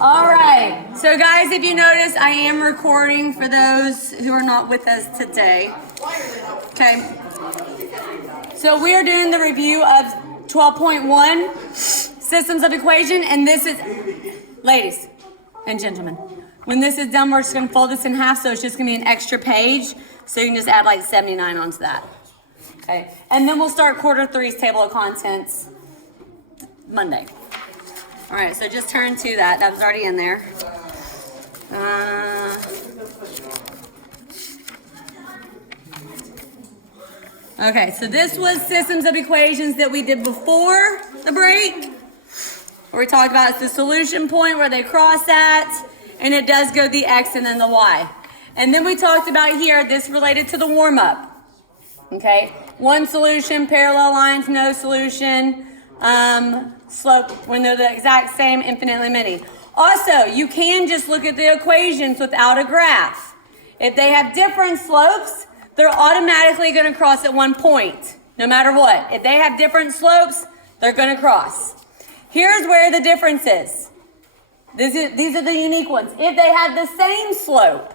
All right. So guys, if you notice, I am recording for those who are not with us today. Okay. So we are doing the review of 12.1 systems of equation, and this is, ladies and gentlemen, when this is done, we're just gonna fold this in half, so it's just gonna be an extra page. So you can just add like 79 onto that. Okay. And then we'll start quarter three's table of contents Monday. All right, so just turn to that. That was already in there. Okay, so this was systems of equations that we did before the break, where we talked about the solution point where they cross at, and it does go the X and then the Y. And then we talked about here, this related to the warm-up. Okay, one solution, parallel lines, no solution. Slope when they're the exact same, infinitely many. Also, you can just look at the equations without a graph. If they have different slopes, they're automatically going to cross at one point, no matter what. If they have different slopes, they're going to cross. Here's where the difference is. These are the unique ones. If they have the same slope,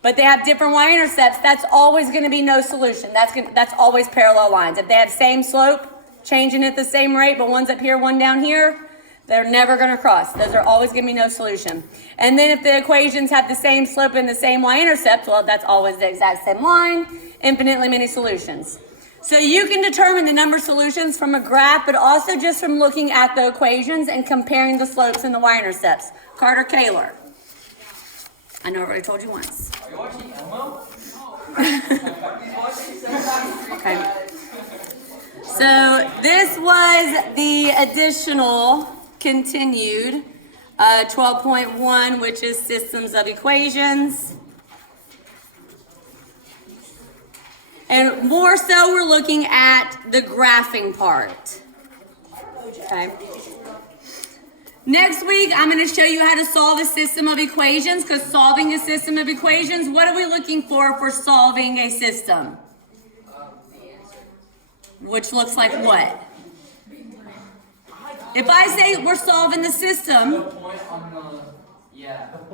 but they have different y-intercepts, that's always going to be no solution. That's always parallel lines. If they have same slope, changing at the same rate, but one's up here, one down here, they're never going to cross. Those are always going to be no solution. And then if the equations have the same slope and the same y-intercept, well, that's always the exact same line, infinitely many solutions. So you can determine the number of solutions from a graph, but also just from looking at the equations and comparing the slopes and the y-intercepts. Carter Kaler. I know I already told you once. Are you watching Elmo? Okay. So this was the additional continued 12.1, which is systems of equations. And more so, we're looking at the graphing part. Okay. Next week, I'm going to show you how to solve a system of equations, because solving a system of equations, what are we looking for solving a system? Which looks like what? If I say we're solving the system, The point on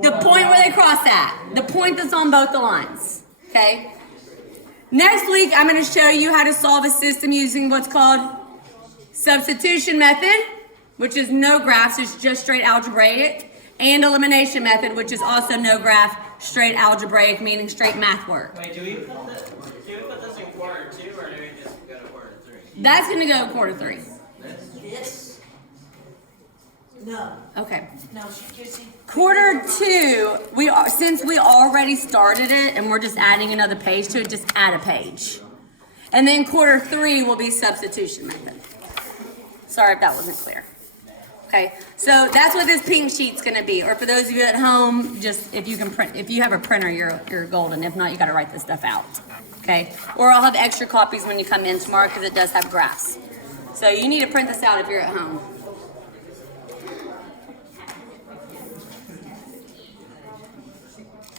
the point where they cross at, the point that's on both the lines, okay? Next week, I'm going to show you how to solve a system using what's called substitution method, which is no graphs, it's just straight algebraic, and elimination method, which is also no graph, straight algebraic, meaning straight math work. Wait, do we put this in quarter 2 or do we just go to quarter 3? That's going to go quarter 3. This? No. Okay. No, she Quarter 2, since we already started it and we're just adding another page to it, just add a page. And then quarter 3 will be substitution method. Sorry if that wasn't clear. Okay, so that's what this pink sheet's gonna be. Or for those of you at home, just if you can print, if you have a printer, you're golden. If not, you gotta write this stuff out. Okay, or I'll have extra copies when you come in tomorrow because it does have graphs. So you need to print this out if you're at home.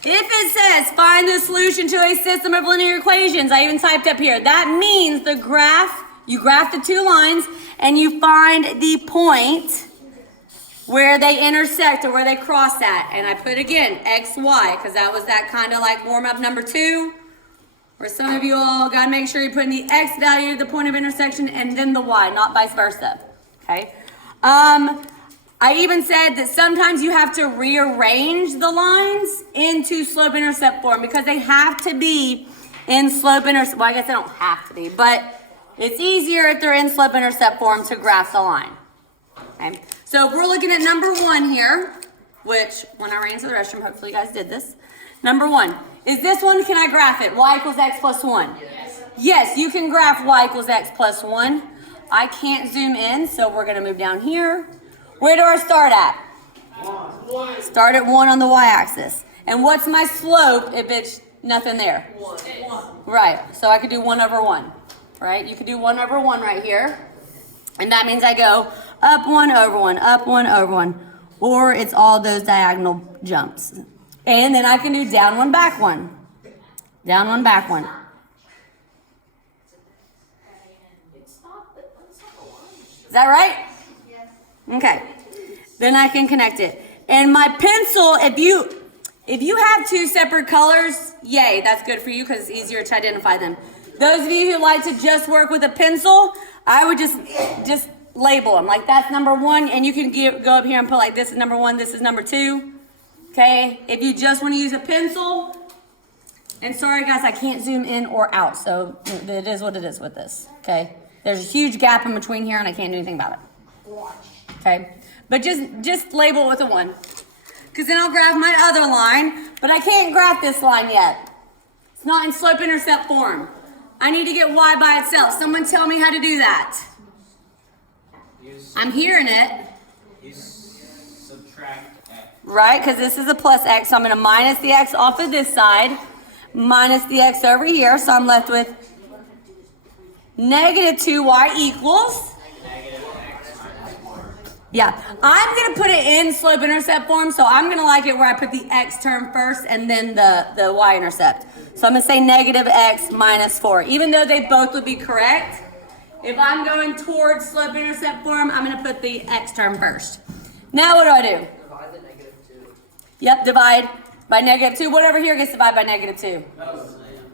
If it says find the solution to a system of linear equations, I even typed up here, that means the graph, you graph the two lines and you find the point where they intersect or where they cross at. And I put again, X, Y, because that was that kind of like warm up number 2, where some of you all got to make sure you're putting the X value at the point of intersection and then the Y, not vice versa. Okay. I even said that sometimes you have to rearrange the lines into slope-intercept form because they have to be in slope-intercept. Well, I guess they don't have to be, but it's easier if they're in slope-intercept form to graph the line. Okay. So if we're looking at number 1 here, which when I ran to the restroom, hopefully you guys did this. Number 1, is this one, can I graph it? Y equals X plus 1. Yes. Yes, you can graph Y equals X plus 1. I can't zoom in, so we're going to move down here. Where do I start at? 1. Start at 1 on the y-axis. And what's my slope if it's nothing there? 1. Right, so I could do 1 over 1, right? You could do 1 over 1 right here. And that means I go up 1 over 1, up 1 over 1. Or it's all those diagonal jumps. And then I can do down 1, back 1. Down 1, back 1. Is that right? Yes. Okay. then I can connect it. And my pencil, if you have two separate colors, yay, that's good for you because it's easier to identify them. Those of you who like to just work with a pencil, I would just label them. Like that's number 1, and you can go up here and put like this is number 1, this is number 2. Okay, if you just want to use a pencil, and sorry guys, I can't zoom in or out, so it is what it is with this, okay? There's a huge gap in between here and I can't do anything about it. Okay, but just label it with a 1. Because then I'll graph my other line, but I can't graph this line yet. It's not in slope-intercept form. I need to get y by itself. Someone tell me how to do that. I'm hearing it. You subtract x. Right, because this is a plus x, so I'm going to minus the x off of this side, minus the x over here, so I'm left with negative 2y equals, Negative x minus 4. yeah, I'm going to put it in slope-intercept form, so I'm going to like it where I put the x term first and then the y-intercept. So I'm going to say negative x minus 4, even though they both would be correct. If I'm going towards slope-intercept form, I'm going to put the x term first. Now what do I do? Divide the negative 2. Yep, divide by negative 2. Whatever here gets divided by negative 2.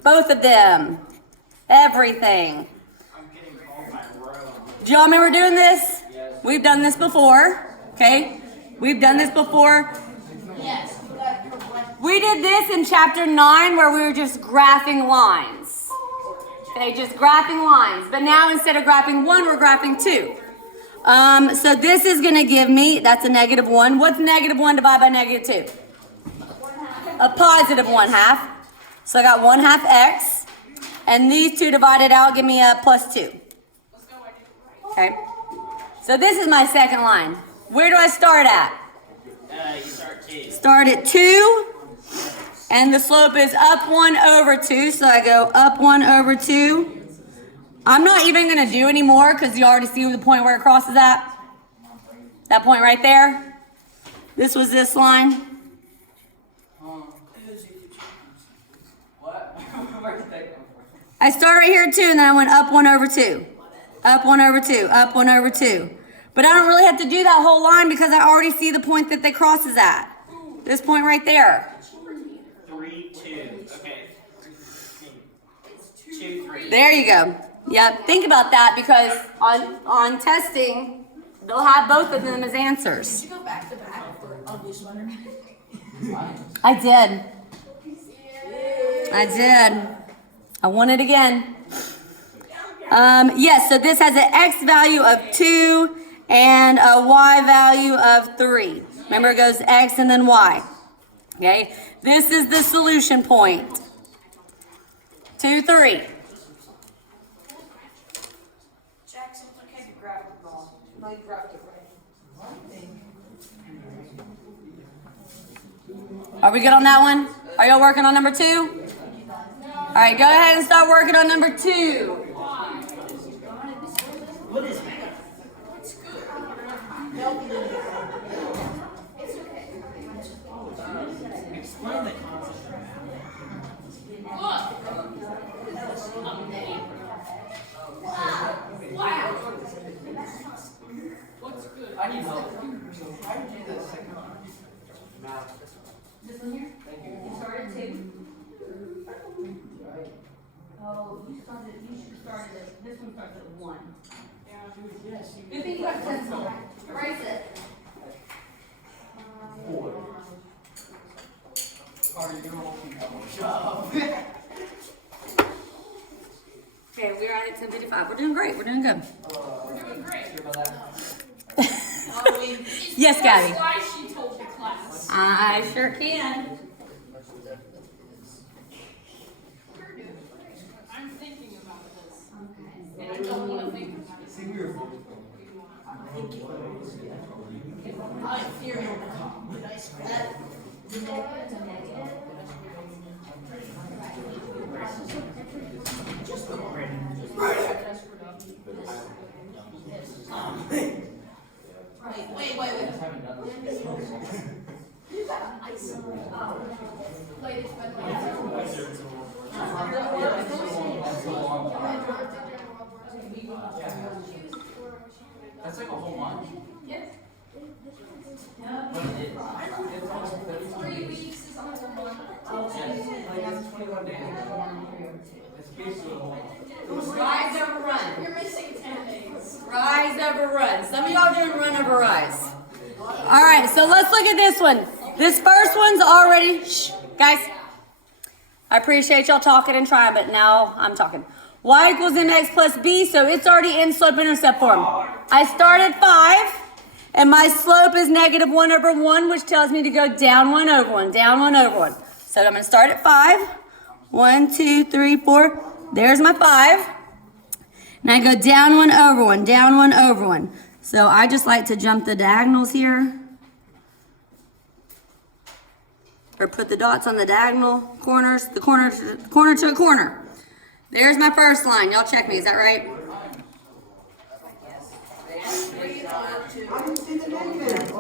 Both of them. Everything. I'm getting called by row. Do y'all remember doing this? Yes. We've done this before. Okay? We've done this before. Yes, you got your one. We did this in chapter 9 where we were just graphing lines. Okay, just graphing lines. But now instead of graphing 1, we're graphing 2. So this is going to give me, that's a negative 1. What's negative 1 divided by negative 2? A positive 1/2. So I got 1/2 x. And these two divided out give me a plus 2. Okay. So this is my second line. Where do I start at? You start 2. Start at 2. And the slope is up 1 over 2. So I go up 1 over 2. I'm not even going to do any more because you already see the point where it crosses at. That point right there. This was this line. What? Where's that come from? I start right here at 2 and then I went up 1 over 2. Up 1 over 2. Up 1 over 2. But I don't really have to do that whole line because I already see the point that they crosses at. This point right there. 3, 2. Okay. 2, 3. There you go. Yep. Think about that because on testing, they'll have both of them as answers. Did you go back to back for ugly sweater? I did. I did. I want it again. Yes, so this has an x value of 2 and a y value of 3. Remember, it goes x and then y. Okay? This is the solution point. 2, 3. Jackson, it's okay to grab the ball. No, you grabbed it right. Are we good on that one? Are y'all working on number 2? All right, go ahead and start working on number 2. What is that? Explain the concept of I need help. How did you do this second one? Math. This one here? Thank you. You started 2. Oh, you should start at, this one starts at 1. Yes, you Good thing you have pencil. Erase it. are your whole job. Okay, we're at 10:55. We're doing great. We're doing good. Sure about that? Yes, Gabby. Why she told the class. I sure can. I'm thinking about this. And I don't want to think about it. See, we were. Ethereal. Nice. That. Wait. Haven't done this. You got an ice. Latest bedtime. That's like a whole month. 3 weeks is almost a month. It's 21 days. It's basically a whole month. Rise over run. You're missing 10 days. Rise over run. Some of y'all doing run over rise. All right, so let's look at this one. This first one's already, shh, guys. I appreciate y'all talking and trying, but now I'm talking. Y equals mx plus b, so it's already in slope-intercept form. I start at 5, and my slope is negative 1 over 1, which tells me to go down 1 over 1, down 1 over 1. So I'm going to start at 5. 1, 2, 3, 4. There's my 5. And I go down 1 over 1, down 1 over 1. So I just like to jump the diagonals here. Or put the dots on the diagonal corners, the corner to a corner. There's my first line. Y'all check me, is that right? I didn't see the negative.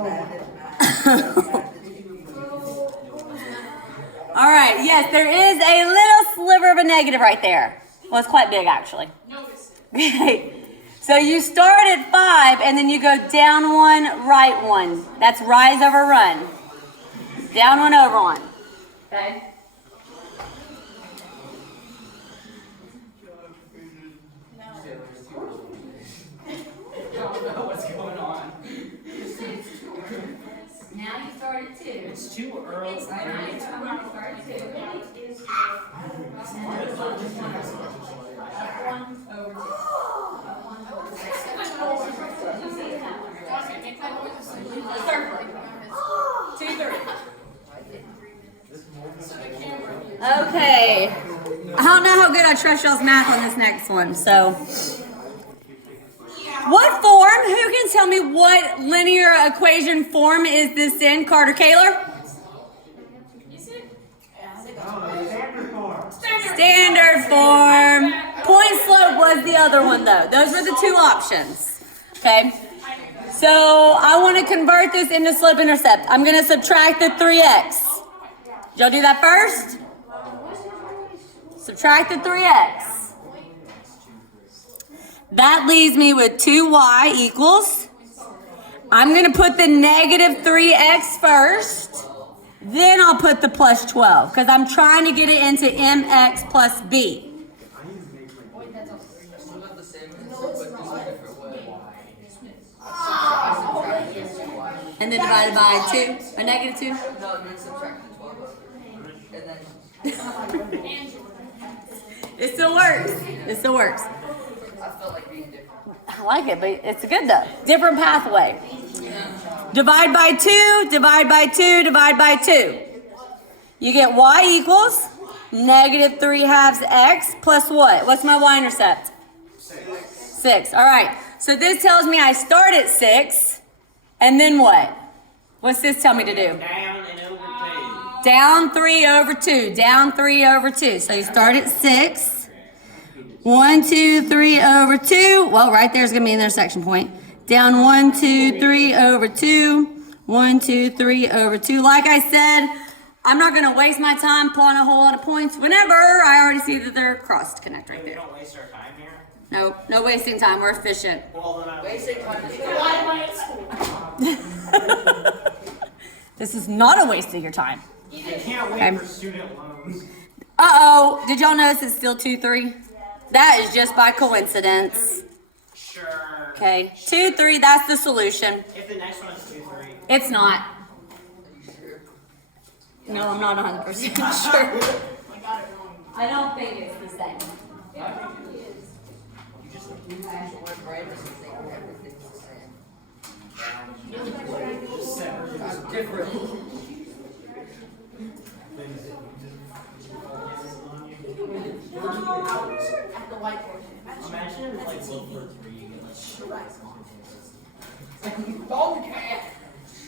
All right, yes, there is a little sliver of a negative right there. Well, it's quite big, actually. Notice it. Okay. So you start at 5, and then you go down 1, right 1. That's rise over run. Down 1 over 1. Okay? Don't know what's going on. Now you start at 2. It's too early. Now you start at 2. Okay. I don't know how good I trust y'all's math on this next one, so. What form? Who can tell me what linear equation form is this in? Carter Kaler? Standard form. Point slope was the other one though. Those were the two options. Okay. So I want to convert this into slope intercept. I'm going to subtract the 3x. Did y'all do that first? Subtract the 3x. That leaves me with 2y equals. I'm going to put the negative 3x first. Then I'll put the plus 12 because I'm trying to get it into mx plus b. And then divided by 2, a negative 2. No, and then subtract the 12 and then It still works. It still works. I felt like being different. I like it, but it's good though. Different pathway. Divide by 2, divide by 2, divide by 2. You get y equals negative 3/2 x plus what? What's my y-intercept? 6. All right. So this tells me I start at 6, and then what? What's this tell me to do? Down and over 2. Down 3 over 2. Down 3 over 2. So you start at 6. 1, 2, 3 over 2. Well, right there's going to be an intersection point. Down 1, 2, 3 over 2. 1, 2, 3 over 2. Like I said, I'm not going to waste my time pulling a whole lot of points whenever I already see that they're cross to connect right We there. don't waste our time here. Nope, no wasting time. We're efficient. Well, then I Wasting time is Why am I at school? This is not a waste of your time. You can't wait Okay. for student loans. Uh-oh. Did y'all notice it's still 2, 3? That is just by coincidence. Sure. Okay. 2, 3, that's the solution. If the next one is 2, 3. It's not. No, I'm not 100% sure. I don't think it's the same. we're brightest and think everything's the same. I'm different. At the whiteboard. Imagine if like low for 3 you get like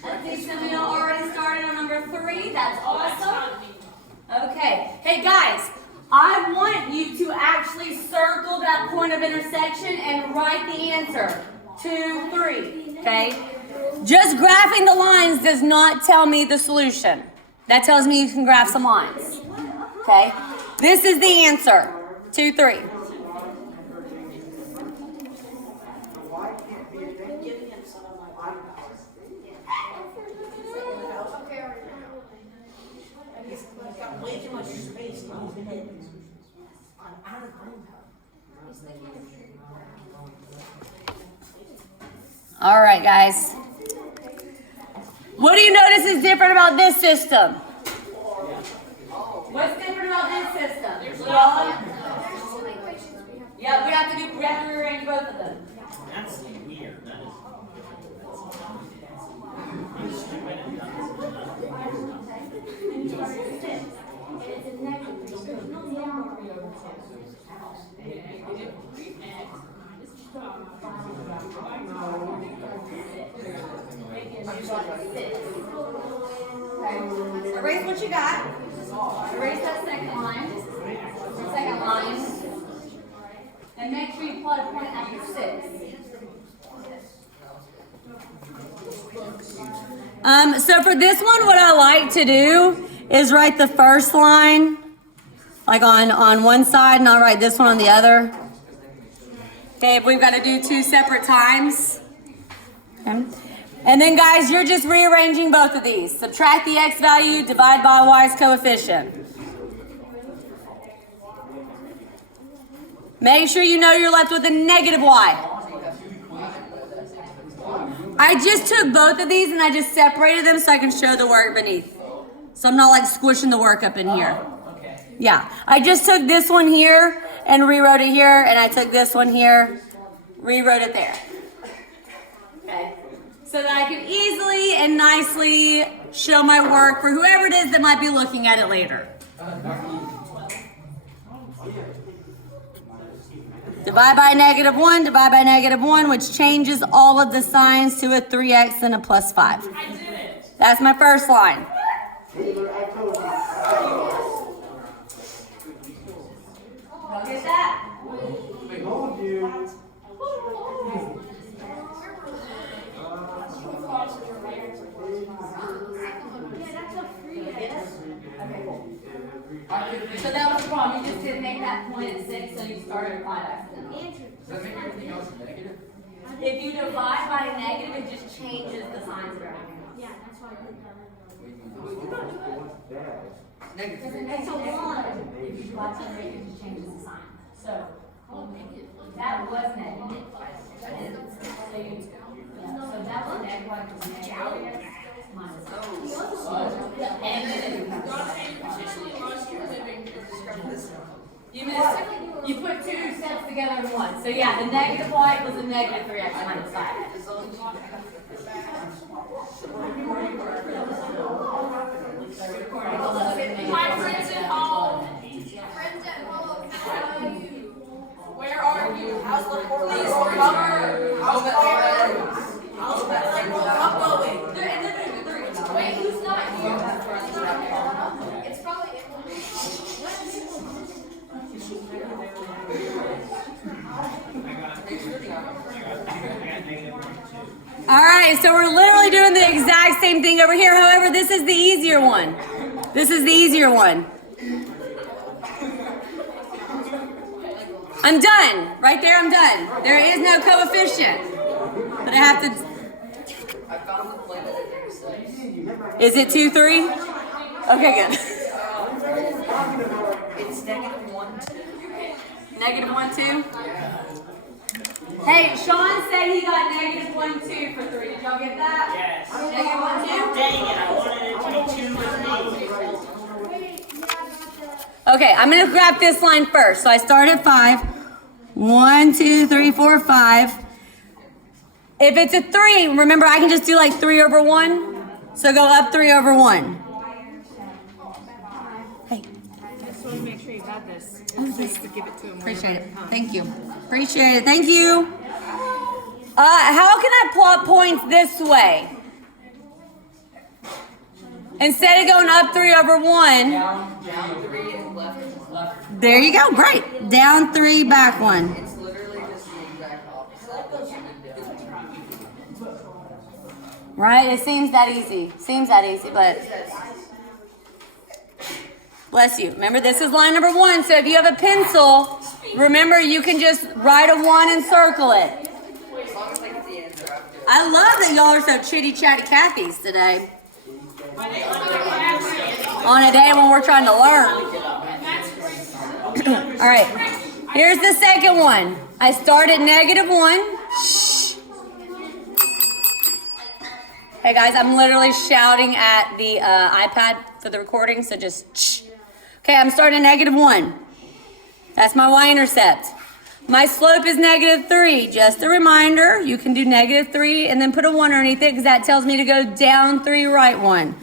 I think some of y'all already started on number 3. That's awesome. Okay. Hey guys, I want you to actually circle that point of intersection and write the answer. 2, 3. Okay? Just graphing the lines does not tell me the solution. That tells me you can graph some lines. Okay? This is the answer. 2, 3. All right, guys. What do you notice is different about this system? What's different about this system? Yeah, we have to rearrange both of them. That's weird. That is. Erase what you got. Erase that second line. Second line. And make sure you plug point after 6. So for this one, what I like to do is write the first line like on one side, and I'll write this one on the other. Okay, we've got to do 2 separate times. Okay. And then guys, you're just rearranging both of these. Subtract the x value, divide by y's coefficient. Make sure you know you're left with a negative y. I just took both of these and I just separated them so I can show the work beneath. So I'm not like squishing the work up in here. Yeah, I just took this one here and rewrote it here, and I took this one here, rewrote it there. Okay, so that I can easily and nicely show my work for whoever it is that might be looking at it later. Divide by -1, divide by -1, which changes all of the signs to a 3x and a +5. I did it. That's my first line. Get that? So that was wrong. You just didn't make that point at 6, so you started at 5 accidentally. Does that make everything else negative? If you divide by a negative, it just changes the signs of everything else. Yeah, that's why I put that. Negative. It's a 1. If you divide by a negative, it just changes the sign. So that was negative. So that was negative. Minus. And then you put 2 steps together in 1. So yeah, the negative y equals a negative 3x minus 5. My friends at home. Friends at home. How are you? Where are you? How's the Portland summer? How's the I'm going. Wait, who's not here? It's probably All right, so we're literally doing the exact same thing over here. However, this is the easier one. This is the easier one. I'm done. Right there, I'm done. There is no coefficient. But I have to... I found the plane that it says. Is it 2, 3? Okay, good. It's -1, 2. -1, 2? Hey, Sean said he got -1, 2 for 3. Did y'all get that? Yes. -1, 2? Dang it, I wanted it to be 2 with me. Okay, I'm gonna grab this line first. So I start at 5. 1, 2, 3, 4, 5. If it's a 3, remember I can just do like 3 over 1. So go up 3 over 1. Hey. Just want to make sure you got this. Oh, So you could give it to him. Appreciate it. Thank you. Appreciate it. Thank you. How can I plot points this way? Instead of going up 3 over 1. Down 3 and left. There you go. Great. Down 3, back 1. It's literally just the exact opposite. Right? It seems that easy. Seems that easy, but bless you. Remember, this is line number 1. So if you have a pencil, remember you can just write a 1 and circle it. As long as I get the answer after. I love that y'all are so chitty chatty Cathy's today. On a day when we're trying to learn. All right. Here's the second one. I start at -1. Shh. Hey guys, I'm literally shouting at the iPad for the recording, so just shh. Okay, I'm starting at -1. That's my y-intercept. My slope is -3. Just a reminder, you can do -3 and then put a 1 underneath it because that tells me to go down 3, right 1.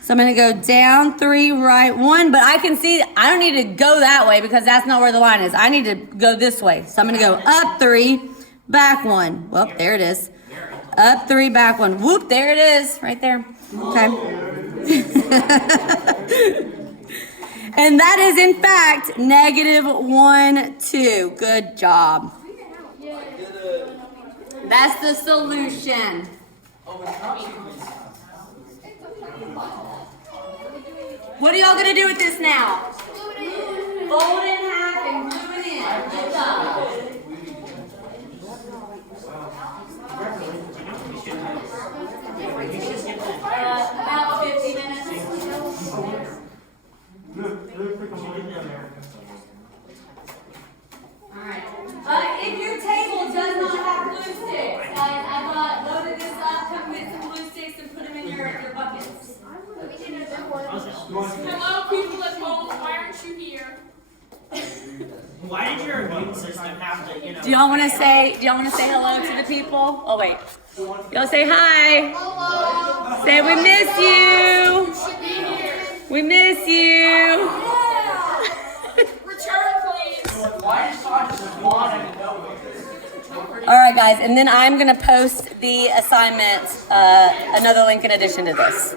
So I'm gonna go down 3, right 1, but I can see I don't need to go that way because that's not where the line is. I need to go this way. So I'm gonna go up 3, back 1. Well, there it is. Up 3, back 1. Whoop, there it is, right there. Okay. And that is in fact -1, 2. Good job. That's the solution. What are y'all gonna do with this now? Fold it in half and glue it in. Good job. About 50 minutes. Alright. If your table does not have glue sticks, guys, I thought loaded this up, come get some glue sticks and put them in your buckets. Hello, people at home. Why aren't you here? Why did your immune system have to, Do y'all wanna say hello to the people? Oh wait. Y'all say hi. Hello. Say we miss you. You should be here. We miss you. Return, please. Why is Todd just wanting to know? All right, guys, and then I'm gonna post the assignment, another link in addition to this.